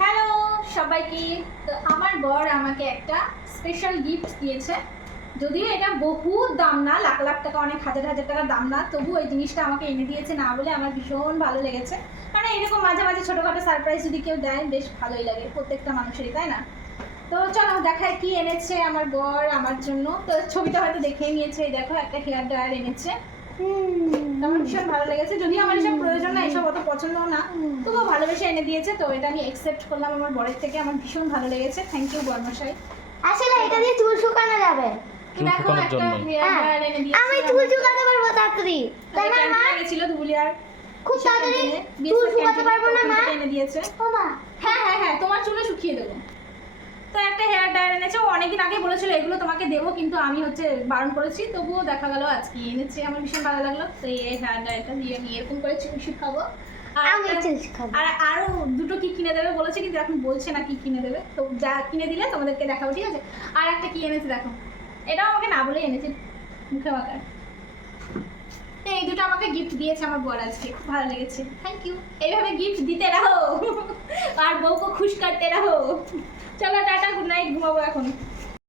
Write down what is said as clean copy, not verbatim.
Hello সবাইকে। তো আমার বর আমাকে একটা স্পেশাল গিফট দিয়েছে, যদিও এটা বহুত দাম না, লাখ লাখ টাকা, অনেক হাজার হাজার টাকার দাম না, তবু এই জিনিসটা আমাকে এনে দিয়েছে না বলে আমার ভীষণ ভালো লেগেছে। মানে এরকম মাঝে মাঝে ছোটোখাটো সারপ্রাইজ যদি কেউ দেয় বেশ ভালোই লাগে প্রত্যেকটা মানুষেরই, তাই না? তো চলো দেখায় কি এনেছে আমার বর আমার জন্য। তো ছবিটা হয়তো দেখেই নিয়েছে, এই দেখো একটা হেয়ার ড্রায়ার এনেছে। আমার ভীষণ ভালো লেগেছে, যদিও আমার এসব প্রয়োজন না, এসব অত পছন্দও না, তবুও ভালোবেসে এনে দিয়েছে। তো এটা আমি অ্যাকসেপ্ট করলাম আমার বরের থেকে, আমার ভীষণ ভালো লেগেছে। থ্যাংক ইউ বর্মশাই। আসলে এটা দিয়ে চুল শুকানো যাবে। দেখো একটা হেয়ার ড্রায়ার এনে দিয়েছে। আমি চুল শুকাতে পারবো তাড়াতাড়ি। তাই না মা? ছিল দুবুলি আর খুব তাড়াতাড়ি চুল শুকাতে পারবো না মা? এনে দিয়েছে। ও মা, হ্যাঁ হ্যাঁ হ্যাঁ, তোমার চুলে শুকিয়ে দেবো। তো একটা হেয়ার ড্রায়ার এনেছে, ও অনেকদিন আগে বলেছিল এগুলো তোমাকে দেবো, কিন্তু আমি বারণ করেছি, তবুও দেখা গেল আজকে এনেছে, আমার ভীষণ ভালো লাগলো। তো এই হেয়ার ড্রায়ারটা দিয়ে আমি এরকম করে চুল শুকাবো। আমি চুল শুকাবো। আর আরো দুটো কি কিনে দেবে বলেছে, কিন্তু এখন বলছে না কি কিনে দেবে। তো যা কিনে দিলে তোমাদেরকে দেখাবো, ঠিক আছে? আর একটা কি এনেছে দেখো, এটাও আমাকে না বলেই এনেছে, মুখে বাঁকার। তো এই দুটো আমাকে গিফট দিয়েছে আমার বর আজকে, খুব ভালো লেগেছে। থ্যাংক ইউ, এইভাবে গিফট দিতে রাখো আর বউকে খুশ করতে রাখো। চলো টাটা, গুড নাইট, ঘুমাবো এখন।